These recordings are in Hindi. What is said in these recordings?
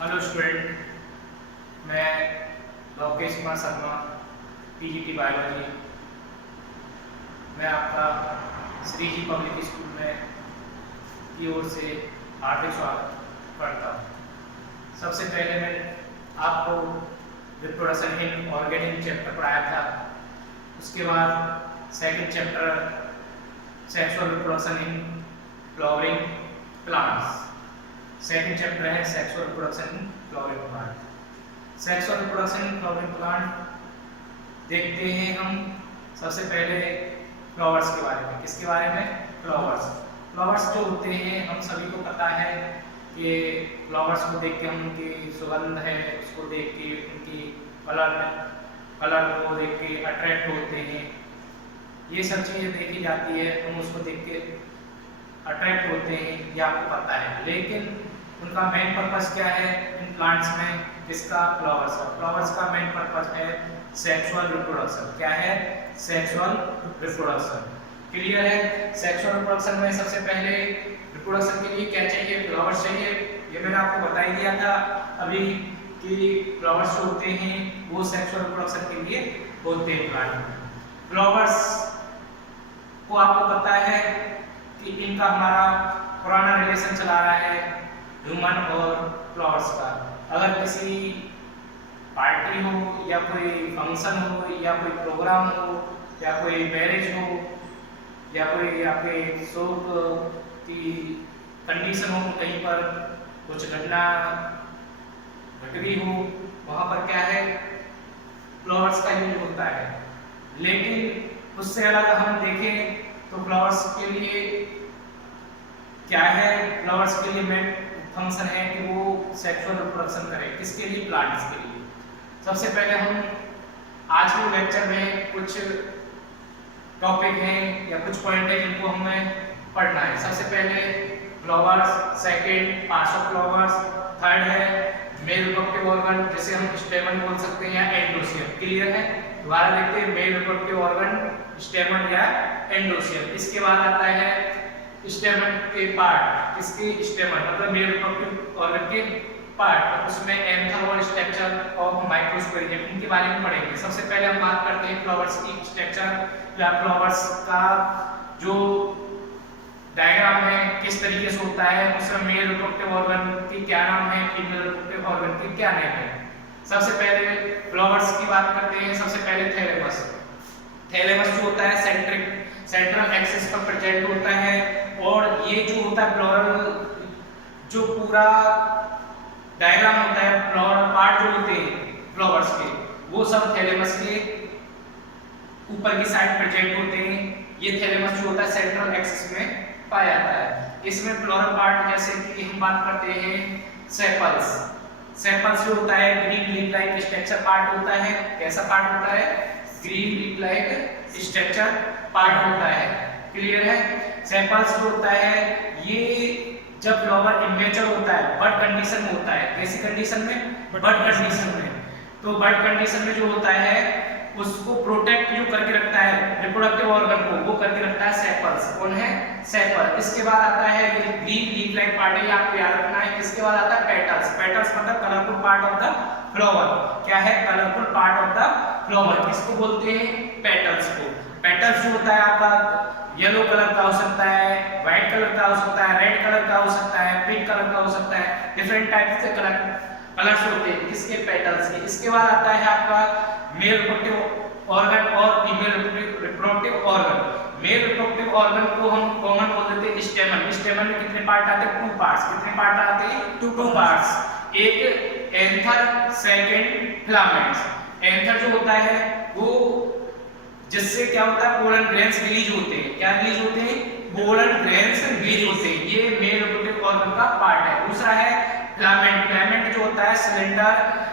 हेलो स्टूडेंट, मैं लोकेश कुमार शर्मा, पीजीटी बायोलॉजी। मैं आपका श्री जी पब्लिक स्कूल में की ओर से हार्दिक स्वागत करता हूँ। सबसे पहले मैं आपको रिप्रोडक्शन इन ऑर्गेनिक चैप्टर पढ़ाया था। उसके बाद second chapter sexual reproduction in flowering plants. Second chapter है sexual reproduction in flowering plant. Sexual reproduction in flowering plant देखते हैं हम सबसे पहले फ्लावर्स के बारे में। किसके बारे में? फ्लावर्स जो होते हैं, हम सभी को पता है कि फ्लावर्स को देख के हम उनकी सुगंध है, उसको देख के उनकी कलर को देख के अट्रैक्ट होते हैं। ये सब चीज़ें देखी जाती है, हम उसको देख के अट्रैक्ट होते हैं, ये आपको पता है। लेकिन उनका मेन पर्पस क्या है इन प्लांट्स में? किसका? फ्लावर्स का मेन पर्पस है सेक्सुअल रिप्रोडक्शन। क्या है? Sexual reproduction. क्लियर है? सेक्सुअल रिप्रोडक्शन में सबसे पहले रिप्रोडक्शन के लिए क्या चाहिए? फ्लावर्स चाहिए। ये मैंने आपको बता ही दिया था अभी कि फ्लावर्स जो होते हैं वो सेक्सुअल रिप्रोडक्शन के लिए होते हैं प्लांट में। फ्लावर्स को आपको पता है कि इनका हमारा पुराना रिलेशन चला रहा है ह्यूमन और फ्लावर्स का। अगर किसी पार्टी हो या कोई फंक्शन हो या कोई प्रोग्राम हो या कोई मैरिज हो या कोई आपके शोक की कंडीशन हो, कहीं पर कुछ घटना घट गई हो, वहाँ पर क्या है? फ्लावर्स का यूज होता है। लेकिन उससे अलग हम देखें तो फ्लावर्स के लिए क्या है? फ्लावर्स के लिए मेन फंक्शन है कि वो सेक्सुअल रिप्रोडक्शन करें। किसके लिए? प्लांट्स के लिए। सबसे पहले हम आज के लेक्चर में कुछ टॉपिक हैं या कुछ पॉइंट है जिनको हमें पढ़ना है। सबसे पहले flowers, second parts of flowers, third है मेल रिप्रोडक्टिव ऑर्गन जिसे हम स्टेमन बोल सकते हैं या एंडोसियम। क्लियर है? दोबारा देखते हैं मेल रिप्रोडक्टिव ऑर्गन, स्टेमन या एंडोसियम। इसके बाद आता है स्टेमन के पार्ट। किसके? स्टेमन मतलब मेल रिप्रोडक्टिव ऑर्गन के पार्ट। उसमें एंथर और स्ट्रक्चर ऑफ माइक्रोस्पोरियम, इनके बारे में पढ़ेंगे। सबसे पहले हम बात करते हैं फ्लावर्स की स्ट्रक्चर या फ्लावर्स का जो डायग्राम है किस तरीके से होता है। उसमें मेल रिप्रोडक्टिव ऑर्गन की क्या नाम है, फीमेल रिप्रोडक्टिव ऑर्गन की क्या नाम है। सबसे पहले फ्लावर्स की बात करते हैं। सबसे पहले थैलेमस। थैलेमस जो होता है सेंट्रल एक्सिस पर प्रेजेंट होता है और ये जो होता है फ्लोरल जो पूरा डायग्राम होता है, फ्लोरल पार्ट जो होते हैं फ्लावर्स के, वो सब थैलेमस के ऊपर की साइड प्रेजेंट होते हैं। ये थैलेमस जो होता है सेंट्रल एक्सिस में पाया जाता है। इसमें फ्लोरल पार्ट जैसे कि हम बात करते हैं सेपल्स जो होता है green leaf like structure part होता है। कैसा पार्ट होता है? Green leaf like structure part होता है। क्लियर है? सेपल्स जो होता है ये जब फ्लावर इमेच्योर होता है, बड कंडीशन में होता है। कैसी कंडीशन में? बड कंडीशन में। तो बड कंडीशन में जो होता है उसको प्रोटेक्ट जो करके रखता है रिप्रोडक्टिव ऑर्गन को, वो करके रखता है सेपल्स। कौन है? सेपल। इसके बाद आता है ये ग्रीन लीफ लाइक पार्ट है, आपको याद रखना है। इसके बाद आता है पेटल्स। पेटल्स मतलब colourful part of the flower. क्या है? Colourful part of the flower. किसको बोलते हैं? पेटल्स को। पेटल्स जो होता है आपका येलो कलर का हो सकता है, व्हाइट कलर का हो सकता है, रेड कलर का हो सकता है, पिंक कलर का हो सकता है। डिफरेंट टाइप से कलर्स होते हैं किसके? पेटल्स के। इसके बाद आता है आपका मेल रिप्रोडक्टिव ऑर्गन और female reproductive organ. Male reproductive organ को हम कॉमन बोल देते हैं स्टेमन। स्टेमन में कितने पार्ट आते हैं? 2 पार्ट्स। कितने पार्ट आते हैं? 2 पार्ट्स। एक एंथर, सेकंड फिलामेंट्स। एंथर जो होता है वो जिससे क्या होता है? पोलन ग्रेन्स रिलीज होते हैं। क्या रिलीज होते हैं? पोलन ग्रेन्स रिलीज होते हैं। ये मेल रिप्रोडक्टिव ऑर्गन का पार्ट है। दूसरा है फिलामेंट। फिलामेंट जो होता है सिलेंडर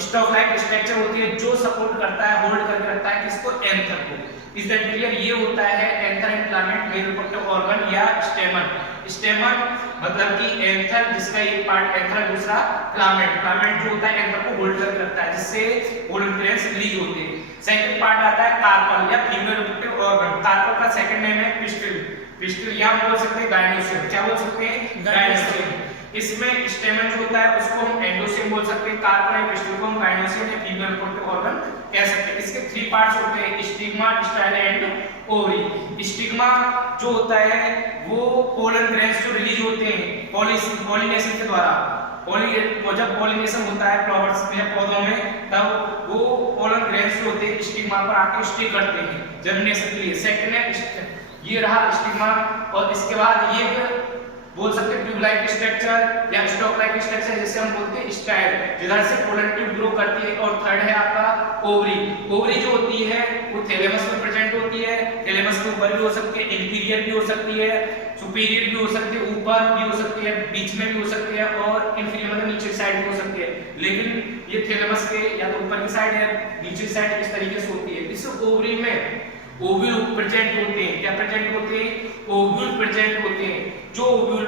स्टॉक लाइक स्ट्रक्चर होती है जो सपोर्ट करता है, होल्ड करके रखता है किसको? एंथर को। इस दैट क्लियर? ये होता है anther and filament male reproductive organ या स्टेमन। स्टेमन मतलब कि एंथर जिसका एक पार्ट एंथर, दूसरा फिलामेंट। फिलामेंट जो होता है एंथर को होल्ड करके रखता है जिससे पोलन ग्रेन्स रिलीज होते हैं। सेकंड पार्ट आता है कार्पल या फीमेल रिप्रोडक्टिव ऑर्गन। कार्पल का सेकंड नेम है पिस्टिल। पिस्टिल या बोल सकते हैं गाइनोसियम। क्या बोल सकते हैं? गाइनोसियम। इसमें स्टेमन जो होता है उसको हम एंडोसियम बोल सकते हैं, कार्पल या पिस्टिल को हम गाइनोसियम या फीमेल रिप्रोडक्टिव ऑर्गन कह सकते हैं। इसके 3 पार्ट्स होते हैं, stigma, style and ovary. Stigma जो होता है वो पोलन ग्रेन्स जो रिलीज होते हैं पॉलिनेशन के द्वारा, जब पॉलिनेशन होता है फ्लावर्स में या पौधों में, तब वो पोलन ग्रेन्स जो होते हैं स्टिग्मा पर आके स्टिक करते हैं जर्मिनेशन के लिए। सेकंड है ये रहा स्टिग्मा, और इसके बाद ये बोल सकते हैं ट्यूब लाइक स्ट्रक्चर या स्टॉक लाइक स्ट्रक्चर, जिसे हम बोलते हैं स्टाइल, जिधर से पोलन ट्यूब ग्रो करती है। और थर्ड है आपका ओवरी। ओवरी जो होती है वो थैलेमस में प्रेजेंट होती है, थैलेमस के ऊपर भी हो सकती है, इंफीरियर भी हो सकती है, सुपीरियर भी हो सकती है, ऊपर भी हो सकती है, बीच में भी हो सकती है, और इंफीरियर मतलब नीचे साइड भी हो सकती है। लेकिन ये थैलेमस के या तो ऊपर की साइड या नीचे की साइड इस तरीके से होती है। इस ओवरी में ओव्यूल प्रेजेंट होते हैं। क्या प्रेजेंट होते हैं? ओव्यूल प्रेजेंट होते हैं, जो ओव्यूल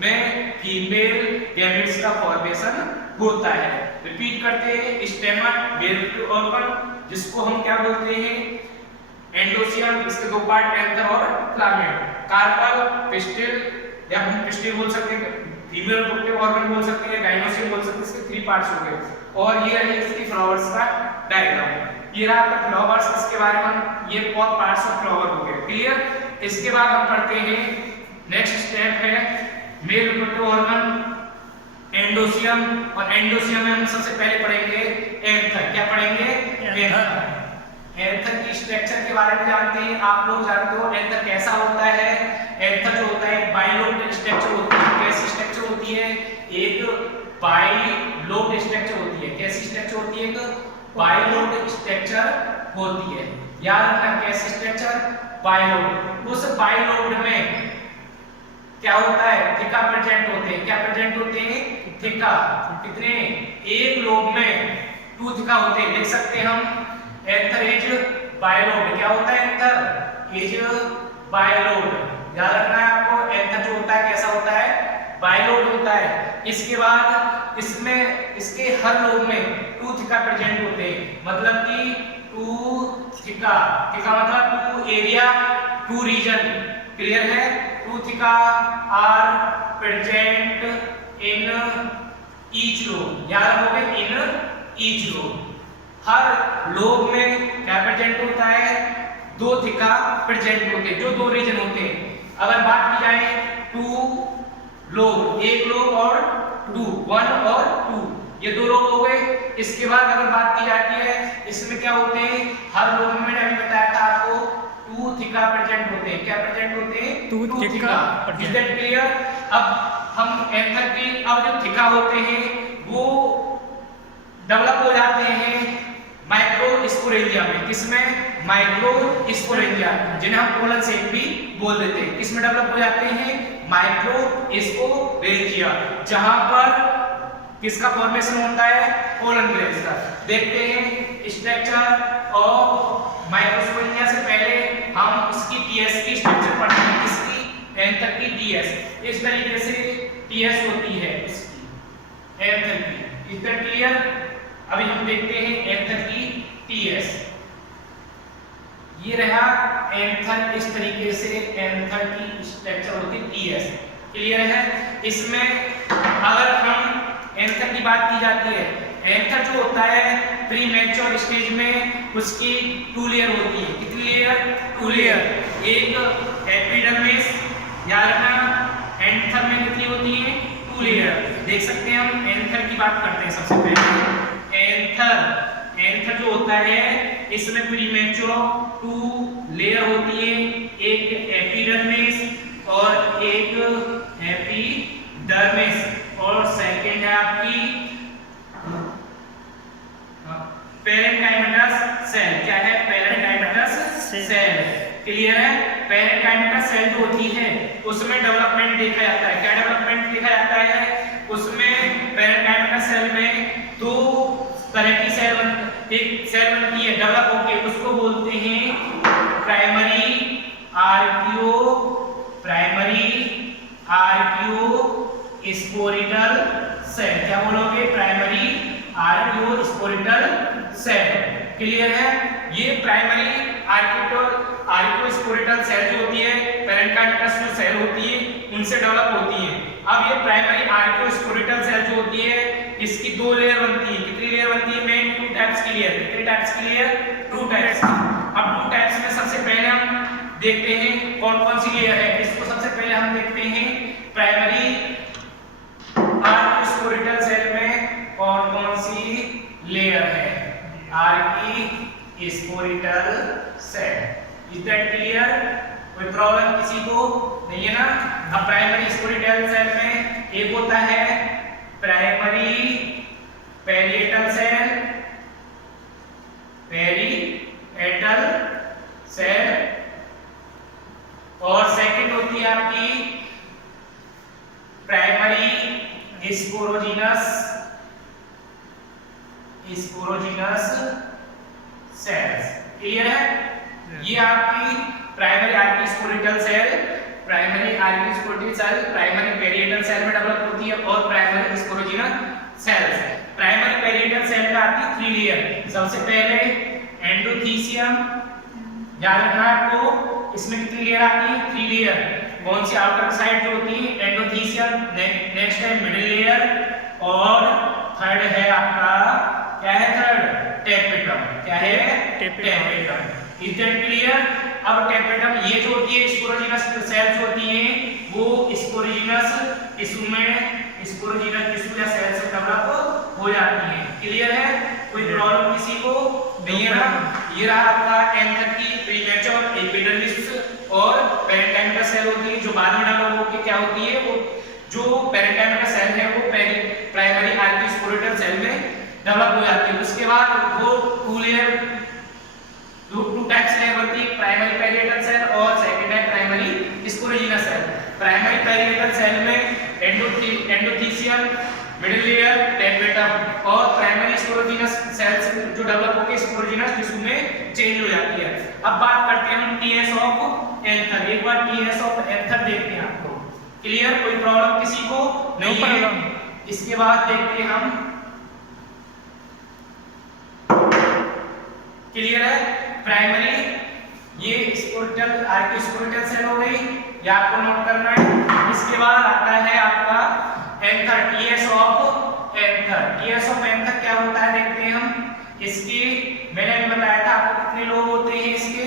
में फीमेल गैमेट्स का फॉर्मेशन होता है। रिपीट करते हैं, स्टेमन मेल ऑर्गन, जिसको हम क्या बोलते हैं? एंडोसियम, इसके 2 पार्ट एंथर और फिलामेंट। कार्पल, पिस्टिल या हम पिस्टिल बोल सकते हैं, फीमेल रिप्रोडक्टिव ऑर्गन बोल सकते हैं, गाइनोसियम बोल सकते हैं। इसके 3 पार्ट्स हो गए। और ये है इसकी फ्लावर्स का डायग्राम। ये रहा आपका फ्लावर्स, इसके बारे में हम ये 4 पार्ट्स ऑफ फ्लावर हो गए, क्लियर। इसके बाद हम पढ़ते हैं नेक्स्ट स्टेप है मेल रिप्रोडक्टिव ऑर्गन, एंडोसियम। और एंडोसियम में हम सबसे पहले पढ़ेंगे एंथर। क्या पढ़ेंगे? एंथर। एंथर की स्ट्रक्चर के बारे में जानते हैं। आप लोग जानते हो एंथर कैसा होता है? एंथर जो होता है बाइलोब स्ट्रक्चर होती है। कैसी स्ट्रक्चर होती है? एक बाइलोब स्ट्रक्चर होती है। कैसी स्ट्रक्चर होती है? बाइलोब स्ट्रक्चर होती है। याद रखना, कैसी स्ट्रक्चर? बाइलोब। उस बाइलोब में क्या होता है? थिका प्रेजेंट होते हैं। क्या प्रेजेंट होते हैं? थिका। कितने? एक लोब में 2 थिका होते हैं। लिख सकते हैं हम एंथर इज बाइलोब। क्या होता है? Anther is bilobe. याद रखना है आपको, एंथर जो होता है कैसा होता है? बाइलोब होता है। इसके बाद इसमें इसके हर लोब में 2 थिका प्रेजेंट होते हैं, मतलब कि 2 थिका। थिका मतलब 2 एरिया 2 रीजन, क्लियर है? 2 thecae are present in each lobe. याद रखोगे, इन ईच लोब। हर लोब में क्या प्रेजेंट होता है? 2 थिका प्रेजेंट होते हैं, जो 2 रीजन होते हैं। अगर बात की जाए 2 लोब, एक लोब और 2, 1 और 2, ये 2 लोब हो गए। इसके बाद अगर बात की जाती है इसमें क्या होते हैं? हर लोब में मैंने अभी बताया था आपको 2 थिका प्रेजेंट होते हैं। क्या प्रेजेंट होते हैं? 2 थिका। Is that clear? अब हम एंथर की अब जो थिका होते हैं वो डेवलप हो जाते हैं माइक्रोस्पोरेंजिया में। किसमें? माइक्रोस्पोरेंजिया, जिन्हें हम पोलन सेक भी बोल देते हैं। किसमें डेवलप हो जाते हैं? माइक्रोस्पोरेंजिया, जहां पर किसका फॉर्मेशन होता है? पोलन ग्रेन्स का। देखते हैं स्ट्रक्चर ऑफ माइक्रोस्पोरेंजिया से पहले हम इसकी टीएस की स्ट्रक्चर पढ़ते हैं। किसकी? एंथर की टीएस। इस तरीके से टीएस होती है इसकी, एंथर की। Is that clear? अभी हम देखते हैं एंथर की टीएस। ये रहा एंथर, इस तरीके से एंथर की स्ट्रक्चर होती है टीएस, क्लियर है? इसमें अगर हम एंथर की बात की जाती है, एंथर जो होता है प्री मैच्योर स्टेज में उसकी 2 लेयर होती है। कितनी लेयर? 2 लेयर। एक एपिडर्मिस, याद रखना एंथर में कितनी होती है? 2 लेयर। देख सकते हैं हम एंथर की बात करते हैं सबसे पहले। एंथर जो होता है इसमें प्रीमेच्योर 2 लेयर होती है, एक एपिडर्मिस और एक एपिडर्मिस, और सेकंड है आपकी पेरेन्काइमेटस सेल। क्या है? पेरेन्काइमेटस सेल, क्लियर है? पेरेन्काइमेटस सेल जो होती है उसमें डेवलपमेंट देखा जाता है। क्या डेवलपमेंट देखा जाता है? उसमें पेरेन्काइमेटस सेल में 2 तरह की सेल एक सेल बनती है डेवलप होके, उसको बोलते हैं प्राइमरी आर्कियो स्पोरिटल सेल। क्या बोलोगे? प्राइमरी आर्कियो स्पोरिटल सेल, क्लियर है? ये प्राइमरी आर्कियो स्पोरिटल सेल जो होती है पेरेन्काइमेटस जो सेल होती है उनसे डेवलप होती हैं। अब ये प्राइमरी आर्कियोस्पोरिटल सेल जो होती है इसकी दो लेयर बनती है। कितनी लेयर बनती है? मेन टू टाइप्स की लेयर। कितने टाइप्स की लेयर? Two types. अब टू टाइप्स में सबसे पहले हम देखते हैं कौन कौन सी लेयर है। इसको सबसे पहले हम देखते हैं प्राइमरी आर्कियोस्पोरिटल सेल में कौन कौन सी लेयर है। आर्कियोस्पोरिटल सेल, इज दैट क्लियर? कोई प्रॉब्लम किसी को नहीं है ना? अब प्राइमरी स्पोरिटल सेल में एक होता है primary parietal cell, parietal cell, और सेकंड होती है आपकी प्राइमरी स्पोरोजिनस सेल्स। क्लियर है? ये आपकी primary archesporial cell, primary archesporial cell primary parietal cell में डेवलप होती है और primary sporogenous cells. Primary parietal cell में आती है 3 लेयर। सबसे पहले एंडोथीसियम, याद रखना है आपको, इसमें कितनी लेयर आती है? 3 लेयर। कौन सी? आउटर साइड जो होती है एंडोथीसियम, नेक्स्ट है मिडिल लेयर, और थर्ड है आपका क्या है? Third tapetum. क्या है? टेपेटम। Is that clear? अब टेपेटम ये जो होती है स्पोरोजिनस सेल्स होती हैं वो स्पोरोजिनस टिश्यू में स्पोरोजिनस टिश्यू या सेल से डेवलप हो जाती है। क्लियर है? कोई प्रॉब्लम किसी को नहीं है ना? ये रहा आपका एंथर की प्रीमेच्योर एपिडर्मिस और पेरेंकाइमा सेल होती है जो बाद में डेवलप होकर क्या होती है, वो जो पेरेंकाइमा सेल है वो प्राइमरी आर्कियोस्पोरिटल सेल में डेवलप हो जाती है। उसके बाद वो टू टाइप्स लेयर बनती है, प्राइमरी पैरिएटल सेल और सेकंड है primary sporogenous cell. Primary parietal cell में एंडोथीसियम, मिडिल लेयर, टेपेटम, और प्राइमरी स्पोरोजिनस सेल्स जो डेवलप होकर स्पोरोजिनस टिश्यू में चेंज हो जाती है। अब बात करते हैं हम टीएस ऑफ एंथर। एक बार टीएस ऑफ एंथर देखते हैं आपको। क्लियर? कोई प्रॉब्लम किसी को नहीं है? इसके बाद देखते हैं हम, क्लियर है? प्राइमरी ये स्पोरिटल आर्कियोस्पोरिटल सेल हो गई, ये आपको नोट करना है। इसके बाद आता है आपका anther, T S of anther. T S of anther क्या होता है देखते हैं हम। इसके मैंने अभी बताया था आपको कितने लोग होते हैं इसके,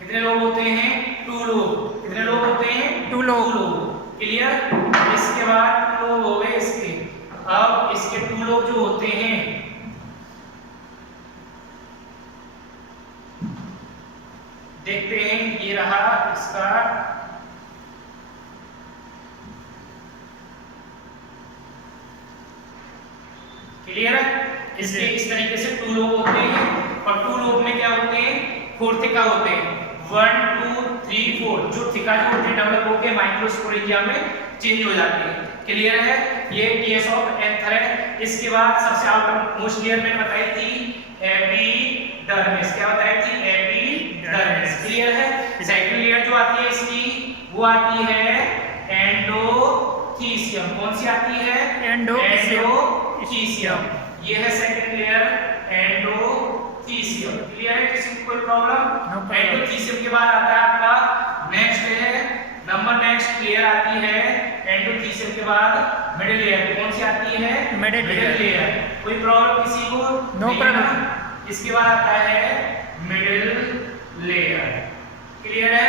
कितने लोग होते हैं? 2 लोग। कितने लोग होते हैं? 2 लोग। क्लियर? इसके बाद 2 लोग हो गए इसके। अब इसके 2 लोग जो होते हैं देखते हैं, ये रहा इसका क्लियर है? इसके इस तरीके से 2 लोग होते हैं और 2 लोग में क्या होते हैं? 4 थिका होते हैं। 1 2 3 4 जो थिका जो होते हैं डेवलप होकर माइक्रोस्पोरेंजिया में चेंज हो जाती है। क्लियर है? ये टीएस ऑफ एंथर है। इसके बाद सबसे आउटर मोस्ट लेयर मैंने बताई थी एपिडर्मिस। क्या बताई थी? एपिडर्मिस। क्लियर है? सेकंड लेयर जो आती है इसकी वो आती है एंडोथीसियम। कौन सी आती है? एंडोथीसियम। ये है सेकंड लेयर एंडोथीसियम। क्लियर है? किसी को कोई प्रॉब्लम? एंडोथीसियम के बाद आता है आपका नेक्स्ट है नेक्स्ट लेयर आती है एंडोथीसियम के बाद मिडिल लेयर। कौन सी आती है? Middle layer. कोई प्रॉब्लम किसी को? No problem. इसके बाद आता है मिडिल लेयर। क्लियर है?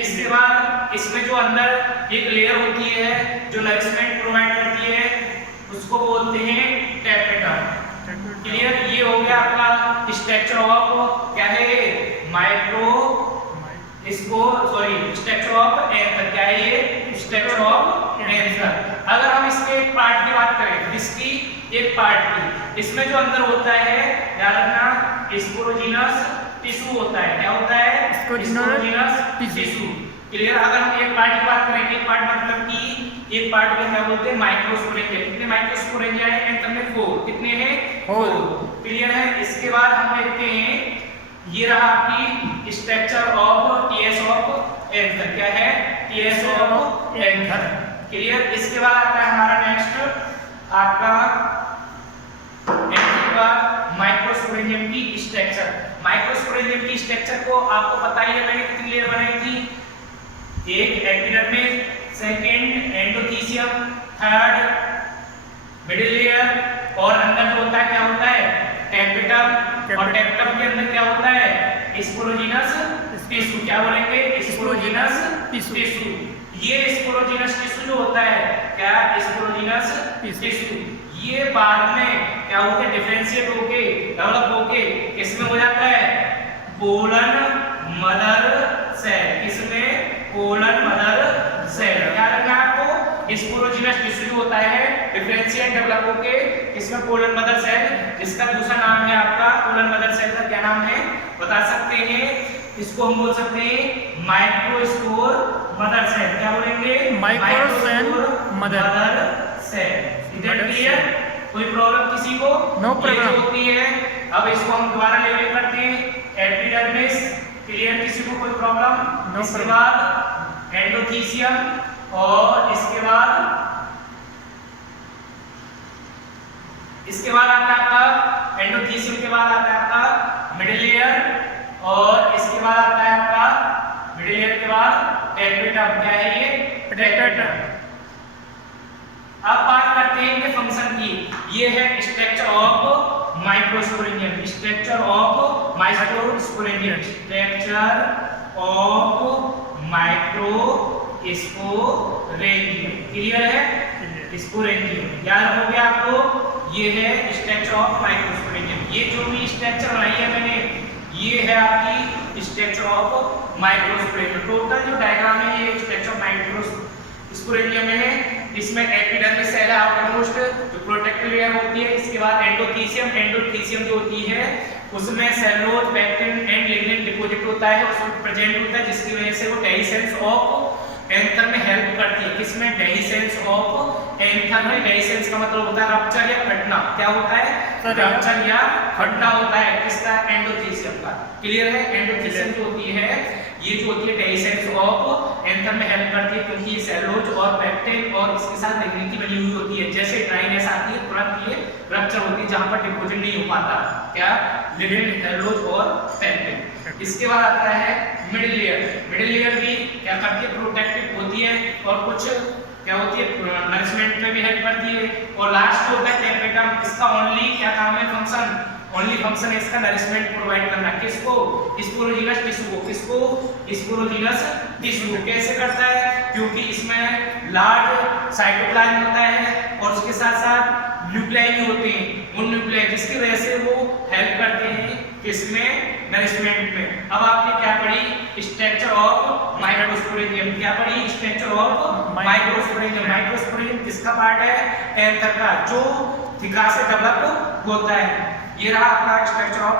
इसके बाद इसमें जो अंदर एक लेयर होती है जो नरिशमेंट प्रोवाइड करती है उसको बोलते हैं टेपेटम। क्लियर? ये हो गया आपका स्ट्रक्चर ऑफ क्या है? Structure of anther. क्या है ये? Structure of anther. अगर हम इसके एक पार्ट की बात करें, इसकी एक पार्ट की, इसमें जो अंदर होता है याद रखना स्पोरोजिनस टिश्यू होता है। क्या होता है? Sporogenous tissue. क्लियर? अगर हम एक पार्ट की बात करें, एक पार्ट मतलब कि एक पार्ट में क्या बोलते हैं? माइक्रोस्पोरेंजिया। कितने माइक्रोस्पोरेंजिया है एंथर में? 4। कितने हैं? 4। क्लियर है? इसके बाद हम देखते हैं ये रहा आपकी structure of T S of anther. क्या है? T S of anther. क्लियर? इसके बाद आता है हमारा नेक्स्ट आपका एंथर के बाद माइक्रोस्पोरेंजियम की स्ट्रक्चर। माइक्रोस्पोरेंजियम माइक्रोस्पोरेंजियम की स्ट्रक्चर को आपको पता ही है, मैंने कितनी लेयर बनाई थी, एक epidermis, second endothecium, third middle layer, और अंदर जो होता है क्या होता है टेपिटम, और टेपिटम के अंदर क्या होता है स्पोरोजिनस टिश्यू। क्या बोलेंगे स्पोरोजिनस टिश्यू। ये स्पोरोजिनस टिश्यू जो होता है क्या स्पोरोजिनस टिश्यू, ये बाद में क्या होके डिफरेंशिएट होके डेवलप होके किसमें हो जाता है कोलन मदर सेल। किसमें कोलन मदर सेल। याद रखना आपको स्पोरोजिनस टिश्यू होता है डिफरेंशिएट डेवलप होके किसमें कोलन मदर सेल, जिसका दूसरा नाम है आपका कोलन मदर सेल का क्या नाम है बता सकते हैं, इसको हम बोल सकते हैं माइक्रोस्पोर मदर सेल। क्या बोलेंगे माइक्रोस्पोर मदर सेल। क्लियर? कोई प्रॉब्लम किसी को? नो प्रॉब्लम होती है। अब इसको हम दोबारा लेवल करते हैं एपिडर्मिस। क्लियर? किसी को कोई प्रॉब्लम? इसके बाद एंडोथीसियम, और इसके बाद आता है आपका एंडोथीसियम के बाद आता है आपका मिडिल लेयर, और इसके बाद आता है आपका मिडिल लेयर के बाद टेपिटम। क्या है ये टेपिटम। अब बात करते हैं इनके फंक्शन की। ये है structure of microsporangium, structure of microsporangium, structure of microsporangium. Clear है? स्पोरेंजियम याद हो गया आपको, ये है स्ट्रक्चर ऑफ माइक्रोस्पोरेंजियम। ये जो भी स्ट्रक्चर बनाई है मैंने, ये है आपकी स्ट्रक्चर ऑफ माइक्रोस्पोरेंजियम। टोटल जो डायग्राम है ये स्ट्रक्चर ऑफ माइक्रोस्पोरेंजियम में है। इसमें एपिडर्मिस सेल है आउटरमोस्ट जो प्रोटेक्टिव लेयर होती है, इसके बाद एंडोथीसियम, एंडोथीसियम जो होती है उसमें cellulose, pectin and lignin deposit होता है, उसमें प्रेजेंट होता है, जिसकी वजह से वो डेhiscence ऑफ एंथर में हेल्प करती है। किसमें डेhiscence ऑफ एंथर में। डेhiscence का मतलब होता है रप्चर या फटना। क्या होता है रप्चर या फटना होता है किसका एंडोथीसियम का। क्लियर है? एंडोथीसियम जो होती है ये जो होती है डेhiscence ऑफ एंथर में हेल्प करती है, क्योंकि ये सेलुलोज और पेक्टिन और इसके साथ लिग्निन की बनी हुई होती है। जैसे ड्राइनेस आती है तुरंत ये रप्चर होती है जहां पर डिपॉजिट नहीं हो पाता क्या लिग्निन, सेलुलोज और पेक्टिन। इसके बाद आता है मिडिल लेयर। मिडिल लेयर भी क्या करती है प्रोटेक्टिव होती है, और कुछ क्या होती है नरिशमेंट में भी हेल्प करती है। और लास्ट होता है टेपिटम। इसका ओनली क्या काम है फंक्शन, ओनली फंक्शन है इसका नरिशमेंट प्रोवाइड करना। किसको? स्पोरोजिनस टिश्यू को। किसको? Sporogenous tissue. कैसे करता है? क्योंकि इसमें लार्ज साइटोप्लाज्म होता है और उसके साथ साथ न्यूक्लियाई भी होते हैं, उन न्यूक्लियाई जिसकी वजह से वो हेल्प करते हैं किसमें नरिशमेंट में। अब आपने क्या पढ़ी स्ट्रक्चर ऑफ माइक्रोस्पोरेंजियम। क्या पढ़ी स्ट्रक्चर ऑफ माइक्रोस्पोरेंजियम। माइक्रोस्पोरेंजियम किसका पार्ट है एंथर का, जो थिका से डेवलप होता है। ये रहा आपका स्ट्रक्चर ऑफ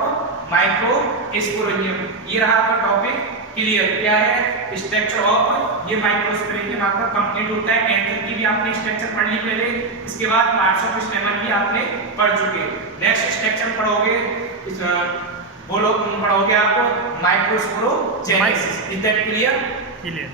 माइक्रोस्पोरेंजियम। ये रहा आपका टॉपिक। क्लियर? क्या है स्ट्रक्चर ऑफ ये माइक्रोस्पोरेंजियम आपका कंप्लीट होता है। एंथर की भी आपने स्ट्रक्चर पढ़ ली पहले, इसके बाद पार्ट्स ऑफ स्टेमन भी आपने पढ़ चुके। नेक्स्ट स्ट्रक्चर पढ़ोगे पढ़ोगे आपको microsporogenesis. Is that clear? Clear.